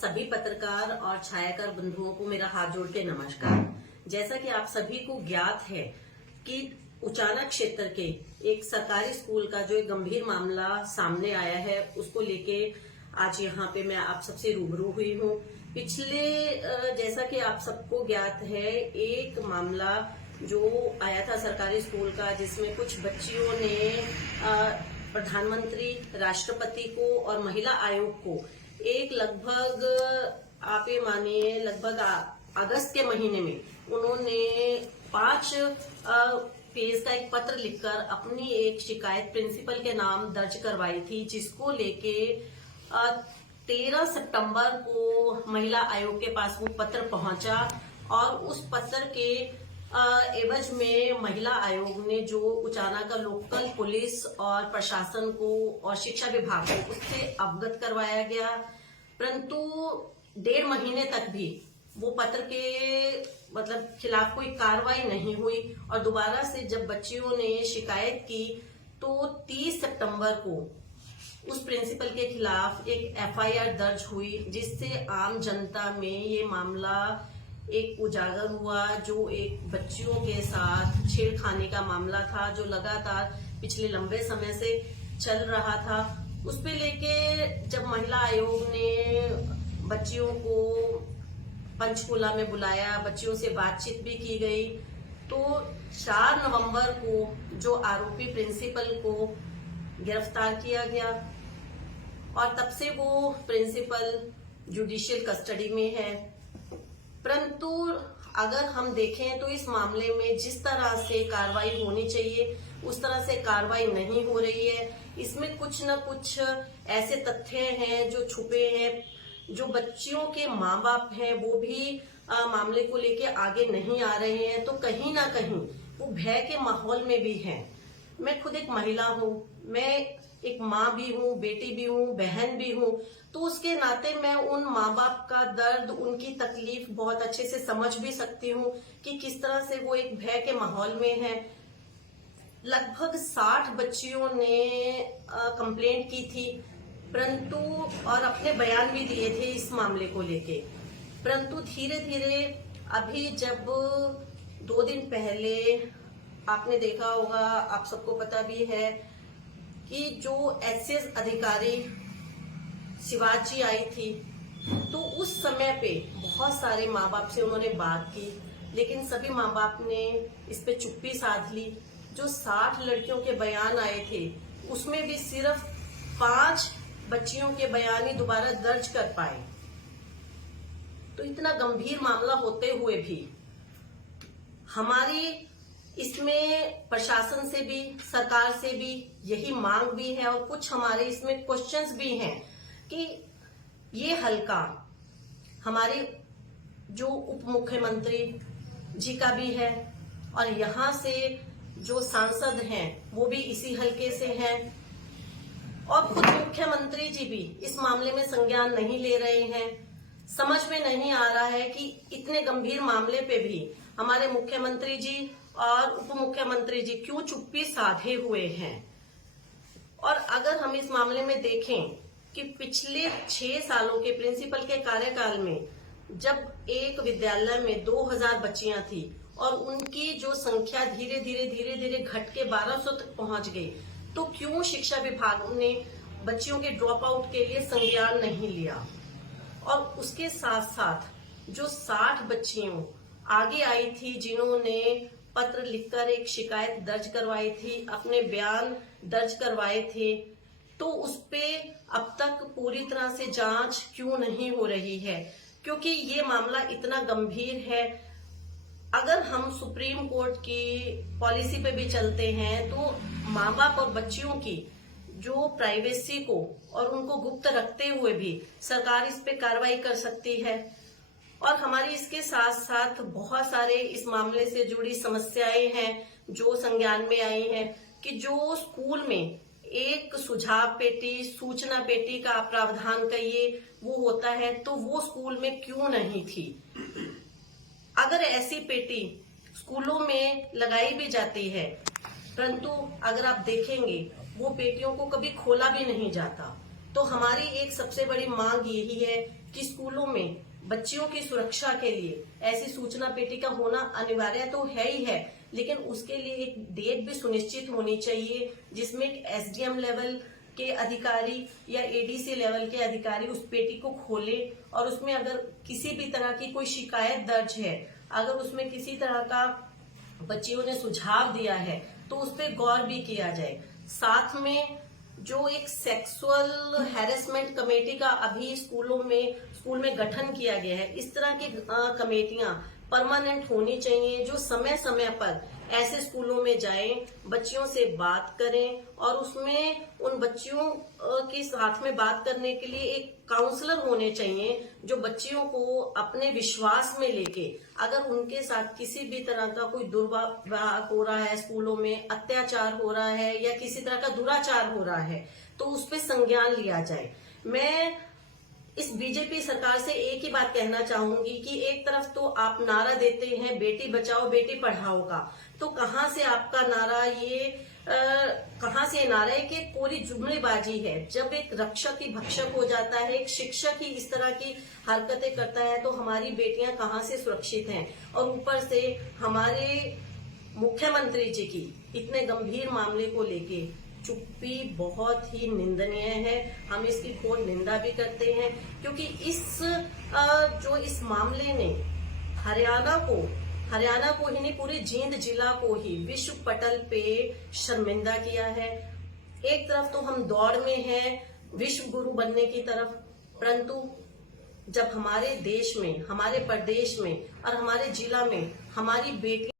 सभी पत्रकार और छायाकार बंधुओं को मेरा हाथ जोड़ के नमस्कार। जैसा कि आप सभी को ज्ञात है कि उचाना क्षेत्र के एक सरकारी स्कूल का जो एक गंभीर मामला सामने आया है, उसको लेके आज यहाँ पे मैं आप सबसे रूबरू हुई हूँ। पिछले जैसा कि आप सबको ज्ञात है, एक मामला जो आया था सरकारी स्कूल का, जिसमें कुछ बच्चियों ने प्रधानमंत्री, राष्ट्रपति को और महिला आयोग को एक लगभग आप ये मानिए लगभग अगस्त के महीने में उन्होंने 5 पेज का एक पत्र लिखकर अपनी एक शिकायत प्रिंसिपल के नाम दर्ज करवाई थी, जिसको लेके 13 सितंबर को महिला आयोग के पास वो पत्र पहुंचा और उस पत्र के एवज में महिला आयोग ने जो उचाना का लोकल पुलिस और प्रशासन को और शिक्षा विभाग को उससे अवगत करवाया गया, परंतु 1.5 महीने तक भी वो पत्र के खिलाफ कोई कार्रवाई नहीं हुई। और दोबारा से जब बच्चियों ने शिकायत की तो 30 सितंबर को उस प्रिंसिपल के खिलाफ एक FIR दर्ज हुई, जिससे आम जनता में ये मामला एक उजागर हुआ, जो एक बच्चियों के साथ छेड़खानी का मामला था, जो लगातार पिछले लंबे समय से चल रहा था। उस पे लेके जब महिला आयोग ने बच्चियों को पंचकूला में बुलाया, बच्चियों से बातचीत भी की गई, तो 4 नवंबर को जो आरोपी प्रिंसिपल को गिरफ्तार किया गया और तब से वो प्रिंसिपल जुडिशियल कस्टडी में है। परंतु अगर हम देखें तो इस मामले में जिस तरह से कार्रवाई होनी चाहिए उस तरह से कार्रवाई नहीं हो रही है। इसमें कुछ न कुछ ऐसे तथ्य हैं जो छुपे हैं। जो बच्चियों के माँ बाप हैं वो भी मामले को लेके आगे नहीं आ रहे हैं, तो कहीं ना कहीं वो भय के माहौल में भी हैं। मैं खुद एक महिला हूँ, मैं एक माँ भी हूँ, बेटी भी हूँ, बहन भी हूँ, तो उसके नाते मैं उन माँ बाप का दर्द, उनकी तकलीफ बहुत अच्छे से समझ भी सकती हूँ कि किस तरह से वो एक भय के माहौल में है। लगभग 60 बच्चियों ने कंप्लेंट की थी, परंतु और अपने बयान भी दिए थे इस मामले को लेके, परंतु धीरे धीरे अभी जब 2 दिन पहले आपने देखा होगा, आप सबको पता भी है कि जो HCS अधिकारी शिवाजी आई थी, तो उस समय पे बहुत सारे माँ बाप से उन्होंने बात की, लेकिन सभी माँ बाप ने इस पे चुप्पी साध ली। जो 60 लड़कियों के बयान आए थे उसमें भी सिर्फ 5 बच्चियों के बयान ही दोबारा दर्ज कर पाए। तो इतना गंभीर मामला होते हुए भी हमारी इसमें प्रशासन से भी, सरकार से भी यही मांग भी है और कुछ हमारे इसमें क्वेश्चंस भी हैं कि ये हलका हमारे जो उप मुख्यमंत्री जी का भी है और यहाँ से जो सांसद हैं वो भी इसी हलके से हैं, और खुद मुख्यमंत्री जी भी इस मामले में संज्ञान नहीं ले रहे हैं। समझ में नहीं आ रहा है कि इतने गंभीर मामले पे भी हमारे मुख्यमंत्री जी और उप मुख्यमंत्री जी क्यों चुप्पी साधे हुए हैं। और अगर हम इस मामले में देखें कि पिछले 6 सालों के प्रिंसिपल के कार्यकाल में जब एक विद्यालय में 2000 बच्चियां थी और उनकी जो संख्या धीरे धीरे घट के 1200 तक पहुंच गई, तो क्यों शिक्षा विभाग ने बच्चियों के ड्रॉप आउट के लिए संज्ञान नहीं लिया। और उसके साथ साथ जो 60 बच्चियों आगे आई थी जिन्होंने पत्र लिखकर एक शिकायत दर्ज करवाई थी, अपने बयान दर्ज करवाए थे, तो उसपे अब तक पूरी तरह से जांच क्यों नहीं हो रही है, क्योंकि ये मामला इतना गंभीर है। अगर हम सुप्रीम कोर्ट की पॉलिसी पे भी चलते हैं तो माँ बाप और बच्चियों की जो प्राइवेसी को और उनको गुप्त रखते हुए भी सरकार इस पे कार्रवाई कर सकती है। और हमारी इसके साथ साथ बहुत सारे इस मामले से जुड़ी समस्याएं हैं जो संज्ञान में आई हैं कि जो स्कूल में एक सुझाव पेटी, सूचना पेटी का प्रावधान कहिए वो होता है, तो वो स्कूल में क्यों नहीं थी। अगर ऐसी पेटी स्कूलों में लगाई भी जाती है, परंतु अगर आप देखेंगे वो पेटियों को कभी खोला भी नहीं जाता। तो हमारी एक सबसे बड़ी मांग यही है कि स्कूलों में बच्चियों की सुरक्षा के लिए ऐसी सूचना पेटी का होना अनिवार्य तो है ही है, लेकिन उसके लिए एक डेट भी सुनिश्चित होनी चाहिए जिसमें एक एसडीएम लेवल के अधिकारी या एडीसी लेवल के अधिकारी उस पेटी को खोले और उसमें अगर किसी भी तरह की कोई शिकायत दर्ज है, अगर उसमें किसी तरह का बच्चियों ने सुझाव दिया है तो उस पर गौर भी किया जाए। साथ में जो एक सेक्सुअल हैरेसमेंट कमेटी का अभी स्कूल में गठन किया गया है, इस तरह की कमेटियां परमानेंट होनी चाहिए जो समय समय पर ऐसे स्कूलों में जाएं, बच्चियों से बात करें और उसमें उन बच्चियों के साथ में बात करने के लिए एक काउंसलर होने चाहिए जो बच्चियों को अपने विश्वास में लेके अगर उनके साथ किसी भी तरह का कोई दुर्व्यवहार हो रहा है, स्कूलों में अत्याचार हो रहा है या किसी तरह का दुराचार हो रहा है तो उस पर संज्ञान लिया जाए। मैं इस बीजेपी सरकार से एक ही बात कहना चाहूंगी कि एक तरफ तो आप नारा देते हैं बेटी बचाओ बेटी पढ़ाओ का, तो कहां से आपका नारा कहां से नारा है कि पूरी जुमलेबाजी है। जब एक रक्षक ही भक्षक हो जाता है, एक शिक्षक ही इस तरह की हरकतें करता है तो हमारी बेटियां कहां से सुरक्षित हैं। और ऊपर से हमारे मुख्यमंत्री जी की इतने गंभीर मामले को लेके चुप्पी बहुत ही निंदनीय है। हम इसकी घोर निंदा भी करते हैं क्योंकि इस मामले ने हरियाणा को ही नहीं पूरे जींद जिला को ही विश्व पटल पे शर्मिंदा किया है। एक तरफ तो हम दौड़ में हैं विश्व गुरु बनने की तरफ, परंतु जब हमारे देश में, हमारे प्रदेश में और हमारे जिला में हमारी बेटी